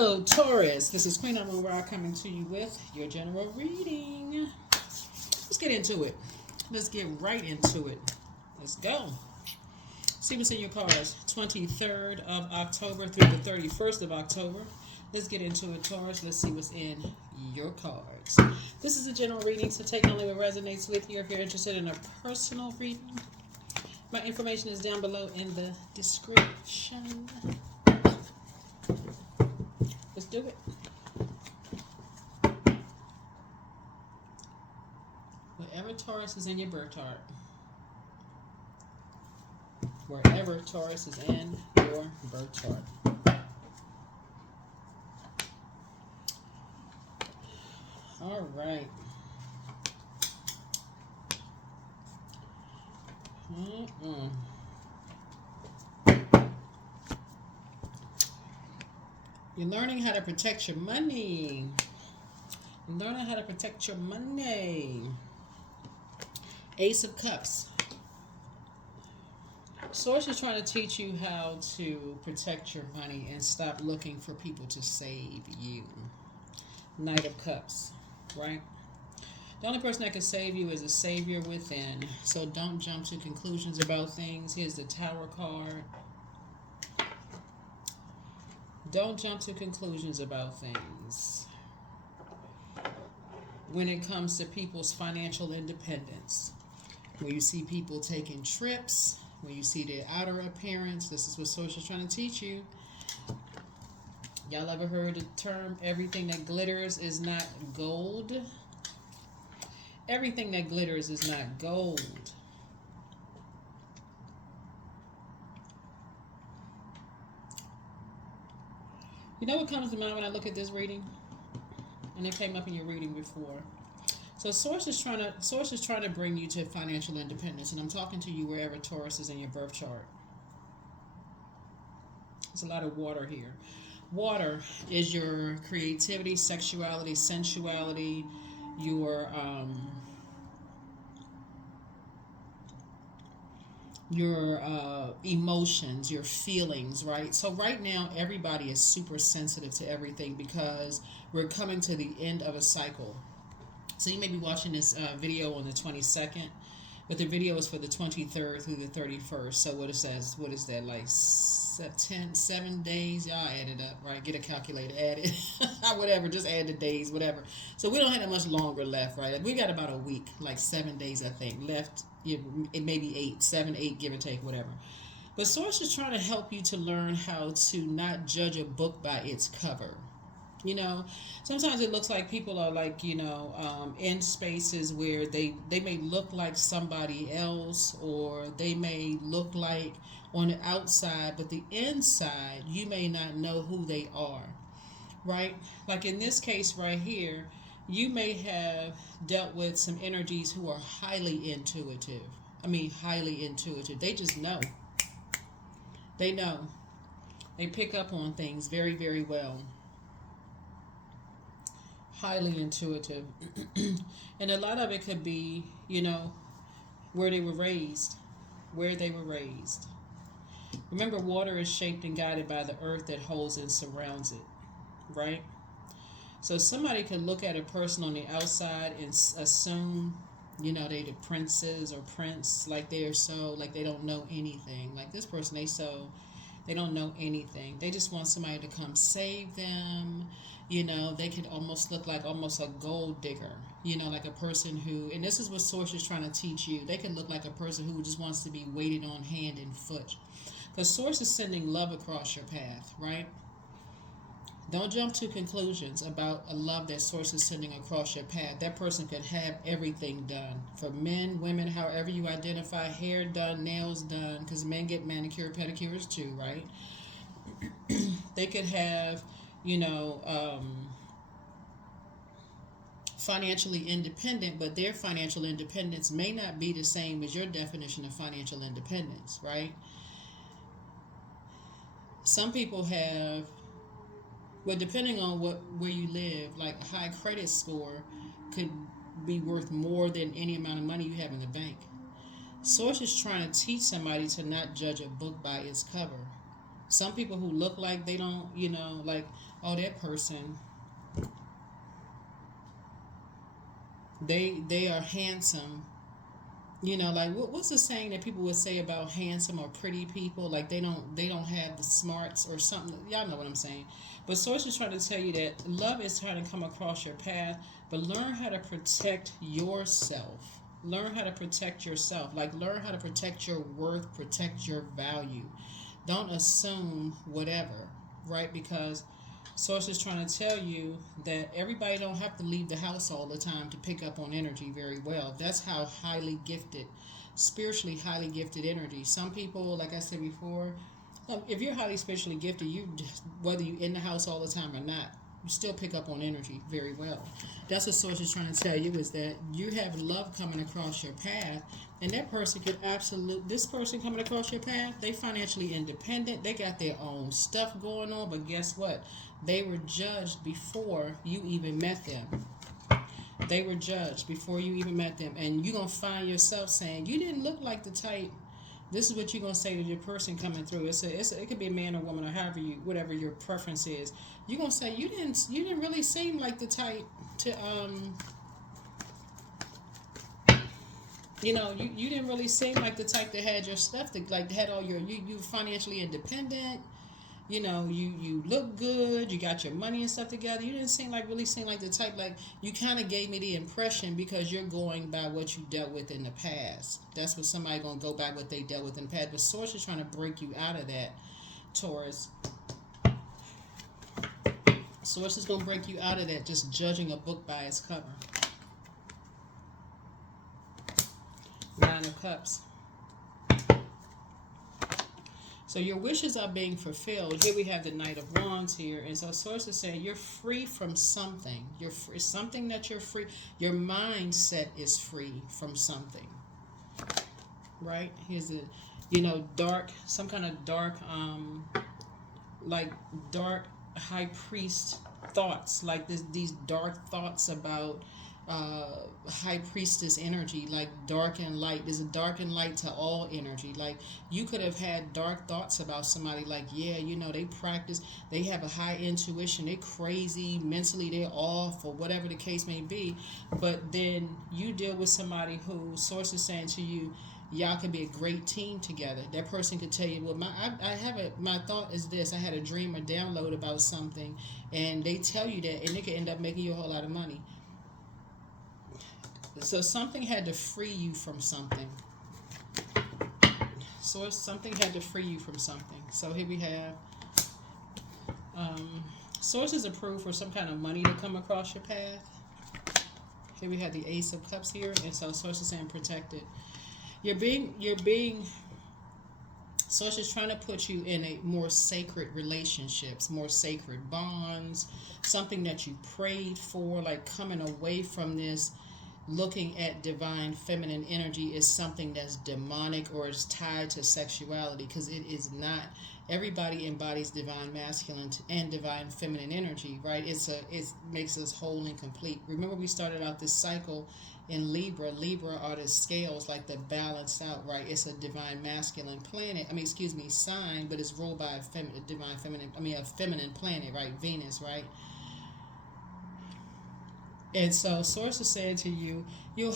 Hello, Taurus. This is Queen Amun Ra coming to you with your general reading. Let's get into it. Let's get right into it. Let's go. See what's in your cards. 23rd of October through the 31st of October. Let's get into it, Taurus. Let's see what's in your cards. This is a general reading, so take only what resonates with you. If you're interested in a personal reading, my information is down below in the description. Let's do it. Wherever Taurus is in your birth chart. Wherever Taurus is in your birth chart. All right. You're learning how to protect your money. You're learning how to protect your money. Ace of Cups. Source is trying to teach you how to protect your money and stop looking for people to save you. Knight of Cups, right? The only person that can save you is a savior within. So don't jump to conclusions about things. Here's the Tower card. Don't jump to conclusions about things when it comes to people's financial independence. When you see people taking trips, when you see their outer appearance, this is what Source is trying to teach you. Y'all ever heard the term, everything that glitters is not gold? Everything that glitters is not gold. You know what comes to mind when I look at this reading? And it came up in your reading before. So Source is trying to bring you to financial independence, and I'm talking to you wherever Taurus is in your birth chart. There's a lot of water here. Water is your creativity, sexuality, sensuality, your emotions, your feelings, right? So right now, everybody is super sensitive to everything because we're coming to the end of a cycle. So you may be watching this video on the 22nd, but the video is for the 23rd through the 31st. So what is that, like 7 days? Y'all add it up, right? Get a calculator, add it. Whatever, just add the days, whatever. So we don't have that much longer left, right? We got about a week, like 7 days, I think, left. It may be 7, 8, give or take, whatever. But Source is trying to help you to learn how to not judge a book by its cover. You know, sometimes it looks like people are like, in spaces where they may look like somebody else, or they may look like on the outside, but the inside, you may not know who they are, right? Like in this case right here, you may have dealt with some energies who are highly intuitive. Highly intuitive. They just know. They know. They pick up on things very, very well. Highly intuitive. And a lot of it could be, where they were raised. Where they were raised. Remember, water is shaped and guided by the earth that holds and surrounds it, right? So somebody could look at a person on the outside and assume, they the princess or prince, like they don't know anything. Like this person, they don't know anything. They just want somebody to come save them. They could almost look like almost a gold digger, like a person who, and this is what Source is trying to teach you. They could look like a person who just wants to be waited on hand and foot. Because Source is sending love across your path, right? Don't jump to conclusions about a love that Source is sending across your path. That person could have everything done. For men, women, however you identify, hair done, nails done, because men get manicure, pedicures too, right? They could have, financially independent, but their financial independence may not be the same as your definition of financial independence, right? Some people have, depending on where you live, like a high credit score could be worth more than any amount of money you have in the bank. Source is trying to teach somebody to not judge a book by its cover. Some people who look like they don't, like, oh, that person, they are handsome. Like what's the saying that people would say about handsome or pretty people? Like they don't have the smarts or something. Y'all know what I'm saying. But Source is trying to tell you that love is trying to come across your path, but learn how to protect yourself. Learn how to protect yourself. Like learn how to protect your worth, protect your value. Don't assume whatever, right? Because Source is trying to tell you that everybody don't have to leave the house all the time to pick up on energy very well. That's how highly gifted, spiritually highly gifted energy. Some people, like I said before, if you're highly spiritually gifted, whether you're in the house all the time or not, you still pick up on energy very well. That's what Source is trying to tell you, is that you have love coming across your path, and that person could this person coming across your path, they financially independent, they got their own stuff going on, but guess what? They were judged before you even met them. They were judged before you even met them, and you're gonna find yourself saying, you didn't look like the type. This is what you're gonna say to your person coming through. It could be a man or woman or whatever your preference is. You're gonna say you didn't really seem like the type to you didn't really seem like the type that had your stuff, that like had all you financially independent. You look good, you got your money and stuff together. You didn't really seem like the type, like you kind of gave me the impression, because you're going by what you dealt with in the past. That's what somebody gonna go by, what they dealt with in the past. But Source is trying to break you out of that, Taurus. Source is gonna break you out of that, just judging a book by its cover. Nine of Cups. So your wishes are being fulfilled. Here we have the Knight of Wands here. And so Source is saying you're free from something. You're free, something that you're free. Your mindset is free from something. Right? Here's a, dark, some kind of dark, like dark high priest thoughts. Like these dark thoughts about high priestess energy, like dark and light. There's a dark and light to all energy. Like you could have had dark thoughts about somebody, like, yeah, they practice, they have a high intuition, they crazy mentally, they're off, or whatever the case may be. But then you deal with somebody who Source is saying to you, y'all can be a great team together. That person could tell you, well, my thought is this, I had a dream or download about something, and they tell you that, and it could end up making you a whole lot of money. So something had to free you from something. So something had to free you from something. So here we have Source is approved for some kind of money to come across your path. Here we have the Ace of Cups here, and so Source is saying protected. You're being Source is trying to put you in a more sacred relationships, more sacred bonds, something that you prayed for, like coming away from this. Looking at divine feminine energy is something that's demonic or is tied to sexuality, because it is not. Everybody embodies divine masculine and divine feminine energy, right? It makes us whole and complete. Remember, we started out this cycle in Libra. Libra are the scales, like the balanced out, right? It's a divine masculine planet. Sign, but it's ruled by a feminine planet, right? Venus, right? And so Source is saying to you, you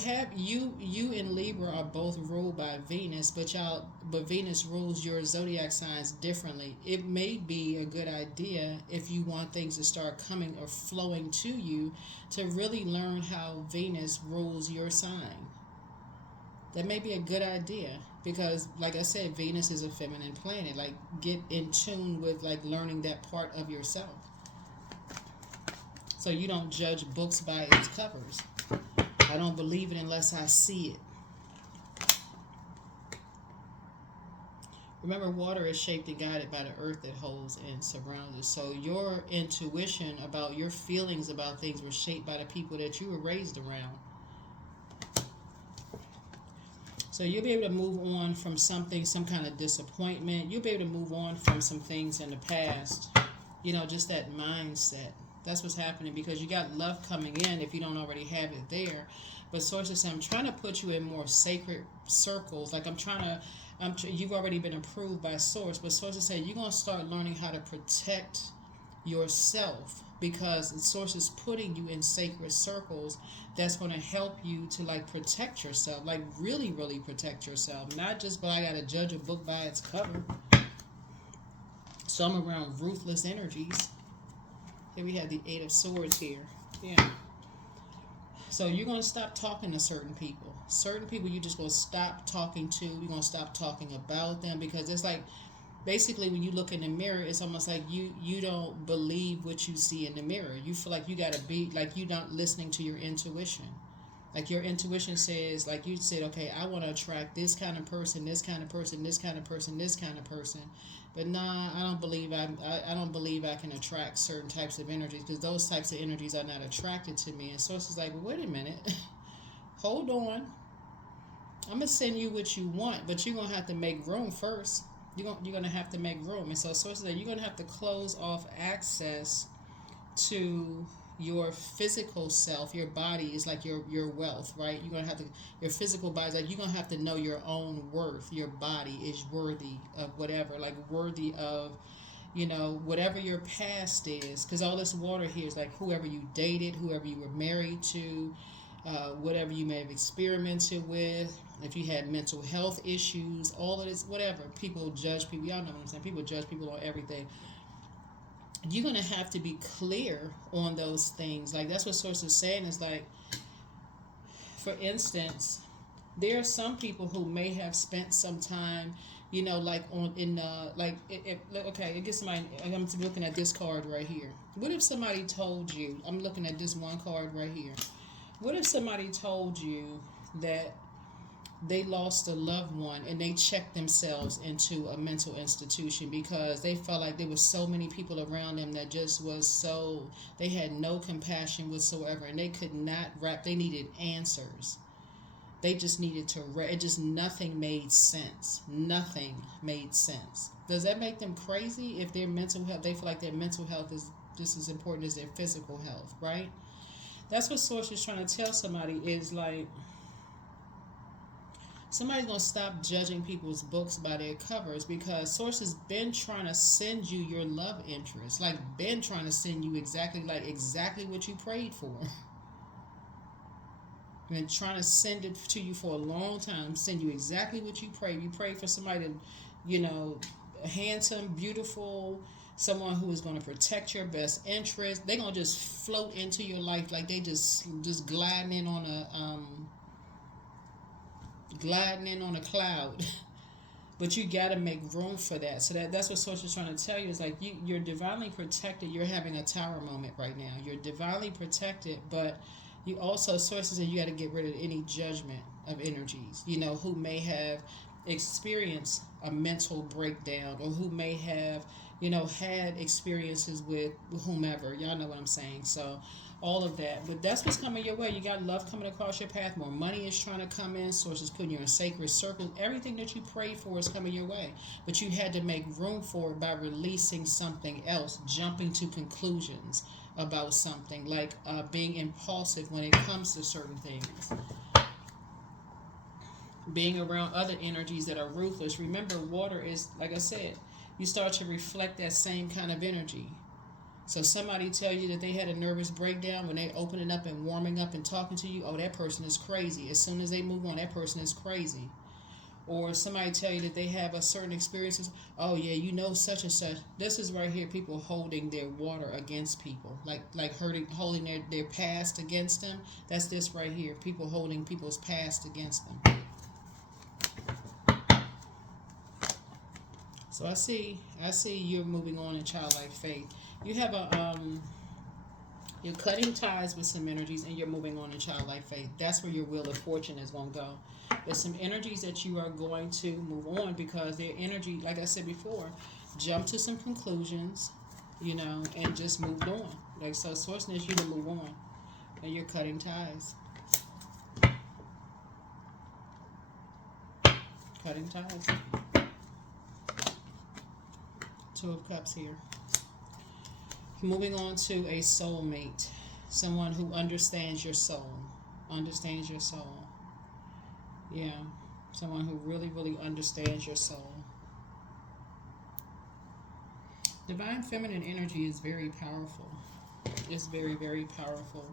and Libra are both ruled by Venus, but Venus rules your zodiac signs differently. It may be a good idea, if you want things to start coming or flowing to you, to really learn how Venus rules your sign. That may be a good idea, because like I said, Venus is a feminine planet. Like, get in tune with like learning that part of yourself. So you don't judge books by its covers. I don't believe it unless I see it. Remember, water is shaped and guided by the earth that holds and surrounds us. So your intuition about your feelings about things were shaped by the people that you were raised around. So you'll be able to move on from something, some kind of disappointment. You'll be able to move on from some things in the past. Just that mindset. That's what's happening, because you got love coming in if you don't already have it there. But Source is saying, I'm trying to put you in more sacred circles. Like I'm trying You've already been approved by Source, but Source is saying you're gonna start learning how to protect yourself, because the Source is putting you in sacred circles that's going to help you to like protect yourself, like really really protect yourself, not just but I gotta judge a book by its cover. So I'm around ruthless energies. Here we have the Eight of Swords here. Yeah. So you're going to stop talking to certain people. Certain people you just going to stop talking to. You're going to stop talking about them, because it's like basically when you look in the mirror, it's almost like you don't believe what you see in the mirror. You feel like you got to be like you're not listening to your intuition. Like your intuition says, like you said, okay, I want to attract this kind of person, this kind of person, this kind of person, this kind of person. But nah, I don't believe I don't believe I can attract certain types of energies, because those types of energies are not attracted to me. And so it's like, well, wait a minute, hold on. I'm gonna send you what you want, but you're gonna have to make room first. You're gonna have to make room. And so sources that you're gonna have to close off access to your physical self. Your body is like your wealth, right? You're gonna have to, your physical body is like, you're gonna have to know your own worth. Your body is worthy of whatever, like worthy of, whatever your past is, because all this water here is like whoever you dated, whoever you were married to, whatever you may have experimented with, if you had mental health issues, all of this, whatever. People judge people. Y'all know what I'm saying. People judge people on everything. You're going to have to be clear on those things. Like that's what Source is saying is like, for instance, there are some people who may have spent some time, like okay, I guess somebody, I'm looking at this card right here. What if somebody told you, I'm looking at this one card right here. What if somebody told you that they lost a loved one and they checked themselves into a mental institution because they felt like there was so many people around them that just was so, they had no compassion whatsoever, and they could not they needed answers. They just needed to it just nothing made sense. Nothing made sense. Does that make them crazy? If their mental health, they feel like their mental health is just as important as their physical health, right? That's what Source is trying to tell somebody, is like, somebody's going to stop judging people's books by their covers, because Source has been trying to send you your love interest. Like, been trying to send you exactly what you prayed for. Been trying to send it to you for a long time. Send you exactly what you prayed. You prayed for somebody to, handsome, beautiful, someone who is going to protect your best interest. They're going to just float into your life like they just gliding in on a cloud. But you got to make room for that. So that's what Source is trying to tell you, is like you're divinely protected. You're having a tower moment right now. You're divinely protected, but you also, Sources, and you got to get rid of any judgment of energies, who may have experienced a mental breakdown, or who may have, had experiences with whomever. Y'all know what I'm saying. So all of that. But that's what's coming your way. You got love coming across your path. More money is trying to come in. Source is putting you in sacred circles. Everything that you prayed for is coming your way. But you had to make room for it by releasing something else, jumping to conclusions about something, like being impulsive when it comes to certain things. Being around other energies that are ruthless. Remember, water is, like I said, you start to reflect that same kind of energy. So somebody tell you that they had a nervous breakdown when they opening up and warming up and talking to you, oh, that person is crazy. As soon as they move on, that person is crazy. Or somebody tell you that they have a certain experiences, oh yeah, such and such. This is right here, people holding their water against people, like holding their past against them. That's this right here, people holding people's past against them. So I see you're moving on in childlike faith. You have you're cutting ties with some energies, and you're moving on in childlike faith. That's where your wheel of fortune is going to go. There's some energies that you are going to move on, because their energy, like I said before, jump to some conclusions, and just moved on. Like, so Source needs you to move on, and you're cutting ties. Cutting ties. Two of Cups here. Moving on to a soulmate. Someone who understands your soul. Understands your soul. Yeah. Someone who really, really understands your soul. Divine feminine energy is very powerful. It's very, very powerful.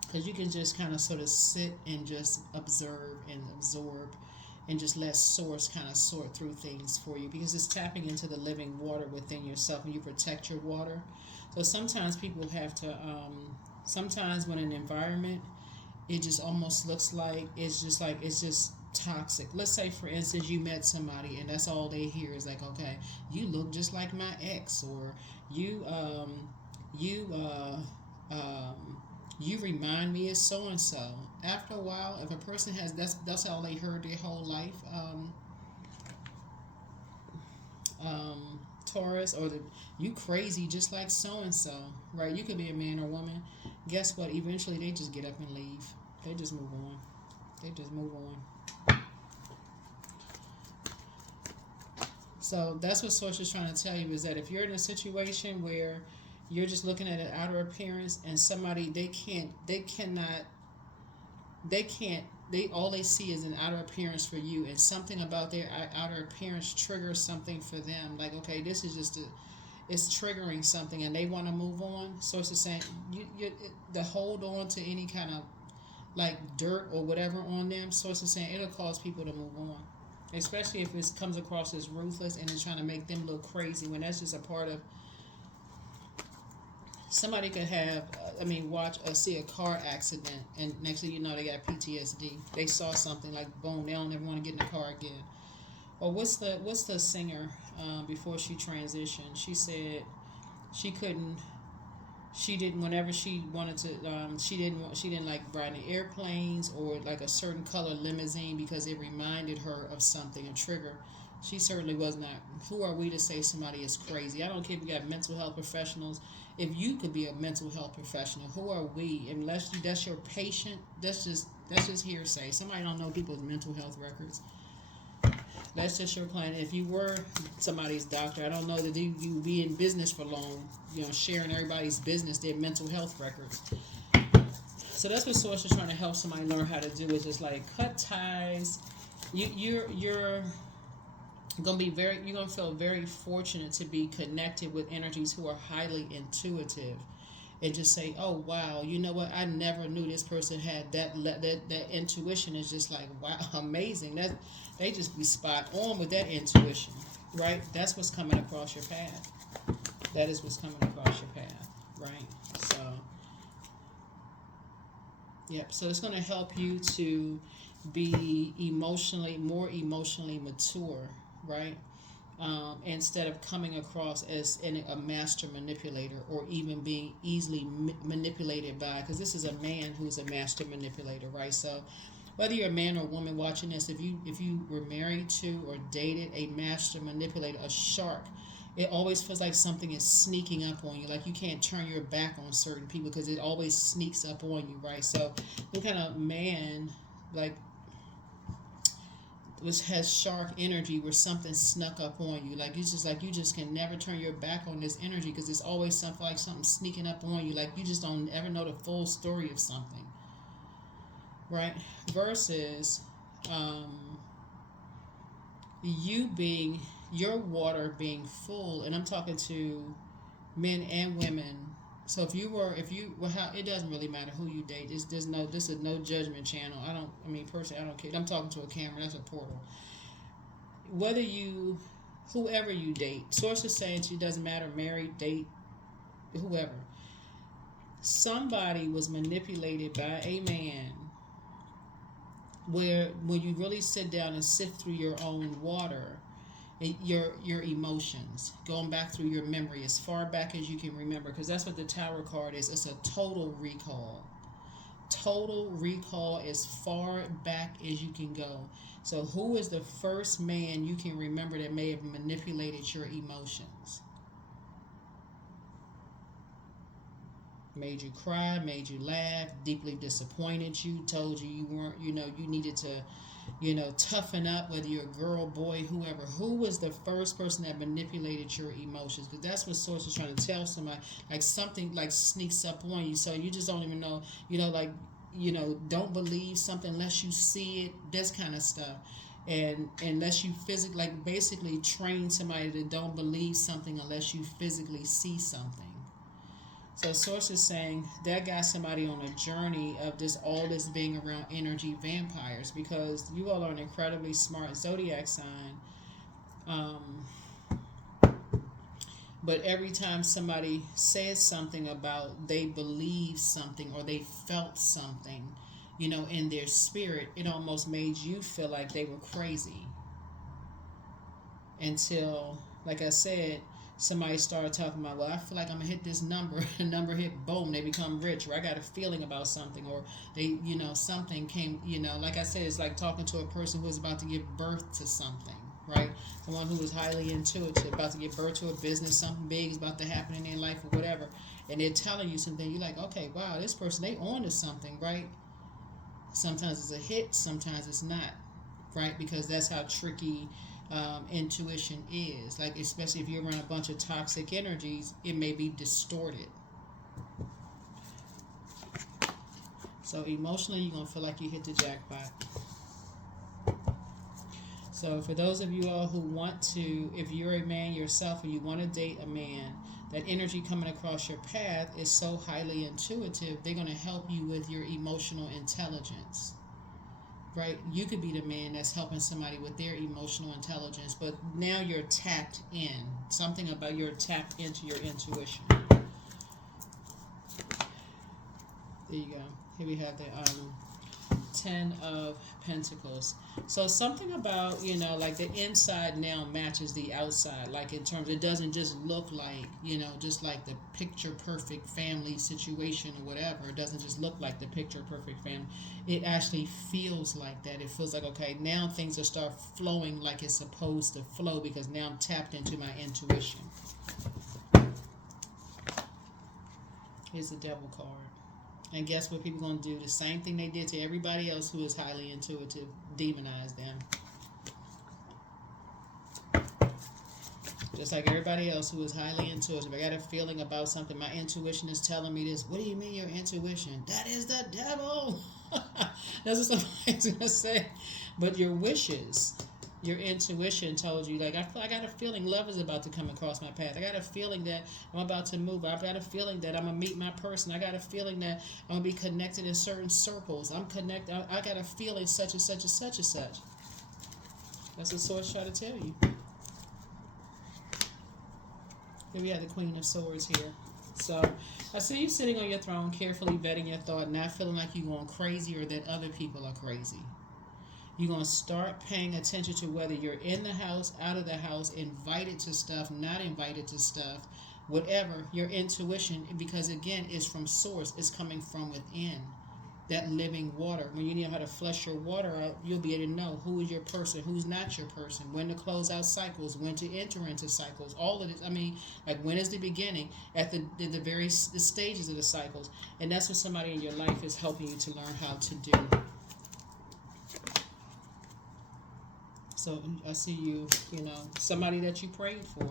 Because you can just kind of sort of sit and just observe and absorb and just let source kind of sort through things for you, because it's tapping into the living water within yourself and you protect your water. So sometimes people have to, sometimes when an environment, it just almost looks like it's just toxic. Let's say, for instance, you met somebody and that's all they hear is like, okay, you look just like my ex, or you you you remind me of so and so. After a while, if a person has, that's all they heard their whole life, Taurus, or you crazy just like so and so, right? You could be a man or woman. Guess what? Eventually, they just get up and leave. They just move on. They just move on. So that's what Source is trying to tell you, is that if you're in a situation where you're just looking at an outer appearance and somebody, they all they see is an outer appearance for you, and something about their outer appearance triggers something for them. Like, okay, this is just it's triggering something, and they want to move on. Source is saying the hold on to any kind of like dirt or whatever on them. Source is saying it'll cause people to move on, especially if it comes across as ruthless and it's trying to make them look crazy, when that's just a part of. Somebody could have, see a car accident, and next thing you know, they got PTSD. They saw something like boom, they don't ever want to get in the car again. Or what's the singer, before she transitioned? She said she couldn't, she didn't, whenever she wanted to, she didn't like riding airplanes or like a certain color limousine because it reminded her of something, a trigger. She certainly was not. Who are we to say somebody is crazy? I don't care if you got mental health professionals. If you could be a mental health professional, who are we? Unless that's your patient, that's just hearsay. Somebody don't know people's mental health records. That's just your client. If you were somebody's doctor, I don't know that you would be in business for long, sharing everybody's business, their mental health records. So that's what Source is trying to help somebody learn how to do, is just like cut ties. You're gonna feel very fortunate to be connected with energies who are highly intuitive, and just say, oh wow, you know what, I never knew this person had that intuition. Is just like, wow, amazing. That they just be spot on with that intuition, right? That's what's coming across your path. That is what's coming across your path, right? So yep, so it's going to help you to be more emotionally mature, right? Instead of coming across as a master manipulator, or even being easily manipulated by, because this is a man who's a master manipulator, right? So whether you're a man or a woman watching this, if you were married to or dated a master manipulator, a shark, it always feels like something is sneaking up on you. Like you can't turn your back on certain people because it always sneaks up on you, right? So the kind of man, like, which has shark energy, where something snuck up on you, like you just can never turn your back on this energy, because it's always something sneaking up on you, like you just don't ever know the full story of something, right? Versus your water being full, and I'm talking to men and women. So if you it doesn't really matter who you date. This is no judgment channel. Personally, I don't care. I'm talking to a camera. That's a portal. Whoever you date, Source is saying to you, doesn't matter, married, date, whoever. Somebody was manipulated by a man, where when you really sit down and sift through your own water, your emotions, going back through your memory as far back as you can remember, because that's what the Tower card is. It's a total recall. Total recall as far back as you can go. So who is the first man you can remember that may have manipulated your emotions? Made you cry, made you laugh, deeply disappointed you, told you weren't, you needed to, toughen up, whether you're a girl, boy, whoever. Who was the first person that manipulated your emotions? Because that's what Source is trying to tell somebody. Like something like sneaks up on you, so you just don't even know, like don't believe something unless you see it, this kind of stuff. And unless you physically, like, basically train somebody to don't believe something unless you physically see something. So source is saying that got somebody on a journey of all this being around energy vampires, because you all are an incredibly smart zodiac sign. But every time somebody says something about they believe something or they felt something, in their spirit, it almost made you feel like they were crazy. Until, like I said, somebody started talking about, well, I feel like I'm going to hit this number. A number hit, boom, they become rich. Or I got a feeling about something. Or they, something came, like I said, it's like talking to a person who is about to give birth to something, right? Someone who is highly intuitive, about to give birth to a business, something big is about to happen in their life or whatever. And they're telling you something. You're like, okay, wow, this person, they on to something, right? Sometimes it's a hit, sometimes it's not, right? Because that's how tricky intuition is. Like, especially if you're around a bunch of toxic energies, it may be distorted. So emotionally, you're going to feel like you hit the jackpot. So for those of you all who want to, if you're a man yourself and you want to date a man, that energy coming across your path is so highly intuitive, they're going to help you with your emotional intelligence. Right? You could be the man that's helping somebody with their emotional intelligence, but now you're tapped in. Something about you're tapped into your intuition. There you go. Here we have the 10 of Pentacles. So something about, like the inside now matches the outside. Like in terms, it doesn't just look like, just like the picture perfect family situation or whatever. It doesn't just look like the picture perfect family. It actually feels like that. It feels like, okay, now things are start flowing like it's supposed to flow, because now I'm tapped into my intuition. Here's the Devil card. And guess what people going to do? The same thing they did to everybody else who is highly intuitive. Demonize them. Just like everybody else who is highly intuitive. I got a feeling about something. My intuition is telling me this. What do you mean your intuition? That is the devil. That's what somebody's going to say. But your wishes, your intuition told you, like, I got a feeling love is about to come across my path. I got a feeling that I'm about to move. I've got a feeling that I'm going to meet my person. I got a feeling that I'm going to be connected in certain circles. I got a feeling such and such and such and such. That's what Swords try to tell you. Here we have the Queen of Swords here. So I see you sitting on your throne, carefully vetting your thought, not feeling like you're going crazy or that other people are crazy. You're going to start paying attention to whether you're in the house, out of the house, invited to stuff, not invited to stuff, whatever, your intuition, because again, it's from source. It's coming from within, that living water. When you know how to flush your water out, you'll be able to know who is your person, who's not your person, when to close out cycles, when to enter into cycles, all of this. I mean, like, when is the beginning, at the various stages of the cycles. And that's what somebody in your life is helping you to learn how to do. So I see you, somebody that you prayed for.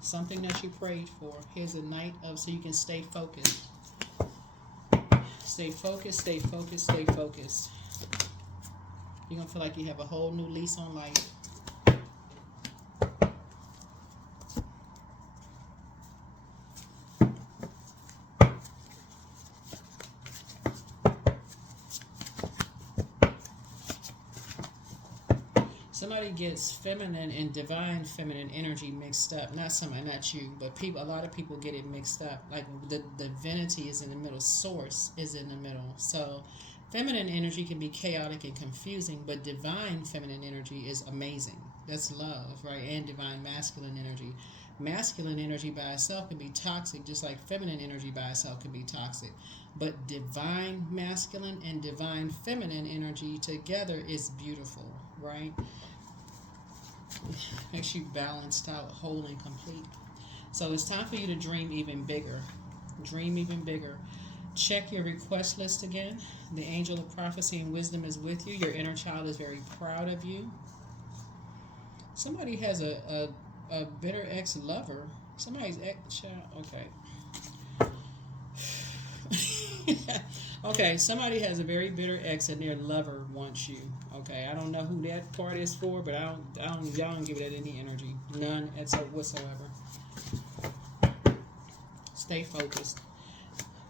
Something that you prayed for. Here's a Knight of, so you can stay focused. Stay focused, stay focused, stay focused. You're going to feel like you have a whole new lease on life. Somebody gets feminine and divine feminine energy mixed up. Not you, but people. A lot of people get it mixed up. Like the divinity is in the middle, source is in the middle. So feminine energy can be chaotic and confusing, but divine feminine energy is amazing. That's love, right? And divine masculine energy. Masculine energy by itself can be toxic, just like feminine energy by itself can be toxic. But divine masculine and divine feminine energy together is beautiful, right? Makes you balanced out, whole and complete. So it's time for you to dream even bigger. Dream even bigger. Check your request list again. The angel of prophecy and wisdom is with you. Your inner child is very proud of you. Somebody has a bitter ex-lover. Somebody's ex-child. Okay. Okay, somebody has a very bitter ex and their lover wants you. Okay, I don't know who that part is for, but y'all don't give that any energy, none whatsoever. Stay focused.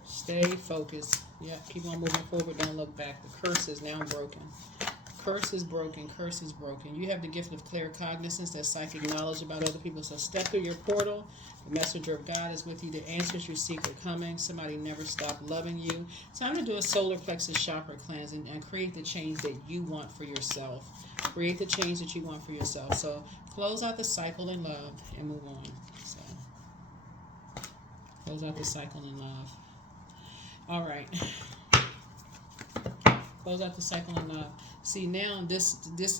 Stay focused. Yeah, keep on moving forward. Don't look back. The curse is now broken. Curse is broken. Curse is broken. You have the gift of clear cognizance, that psychic knowledge about other people. So step through your portal. The messenger of God is with you. The answers you seek are coming. Somebody never stopped loving you. Time to do a solar plexus chakra cleanse and create the change that you want for yourself. Create the change that you want for yourself. So close out the cycle in love and move on. So close out the cycle in love. All right. Close out the cycle in love. See, now this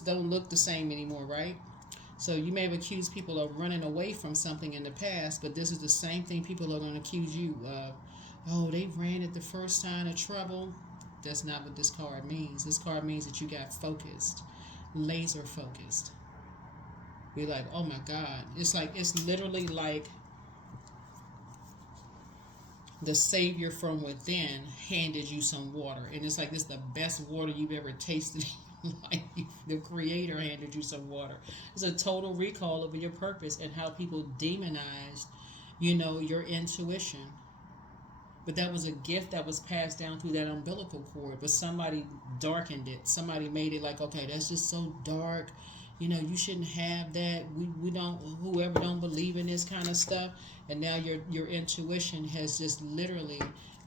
don't look the same anymore, right? So you may have accused people of running away from something in the past, but this is the same thing people are going to accuse you of. Oh, they ran at the first sign of trouble. That's not what this card means. This card means that you got focused, laser focused. You're like, oh my God. It's literally like the savior from within handed you some water, and it's like this is the best water you've ever tasted in your life. The creator handed you some water. It's a total recall of your purpose and how people demonized your intuition, but that was a gift that was passed down through that umbilical cord, but somebody darkened it. Somebody made it like, okay, that's just so dark, you shouldn't have that. We don't, whoever don't believe in this kind of stuff. And now your intuition has just literally,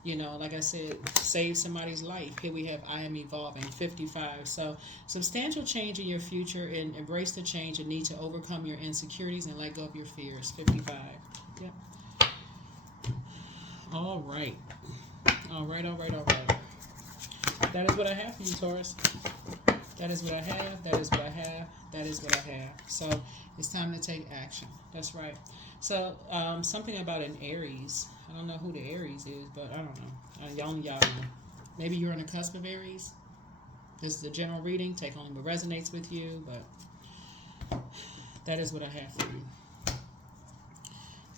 like I said, saved somebody's life. Here we have I am evolving 55. So substantial change in your future, and embrace the change and need to overcome your insecurities and let go of your fears. 55. Yep. All right. All right. That is what I have for you, Taurus. That is what I have. That is what I have. That is what I have. So it's time to take action. That's right. So something about an Aries. I don't know who the Aries is, but I don't know. Y'all know. Maybe you're on the cusp of Aries. This is the general reading. Take only what resonates with you, but that is what I have for you.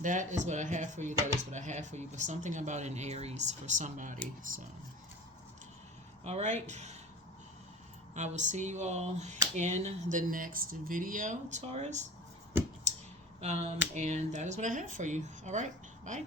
That is what I have for you. That is what I have for you. But something about an Aries for somebody. So, all right. I will see you all in the next video, Taurus. And that is what I have for you. All right. Bye.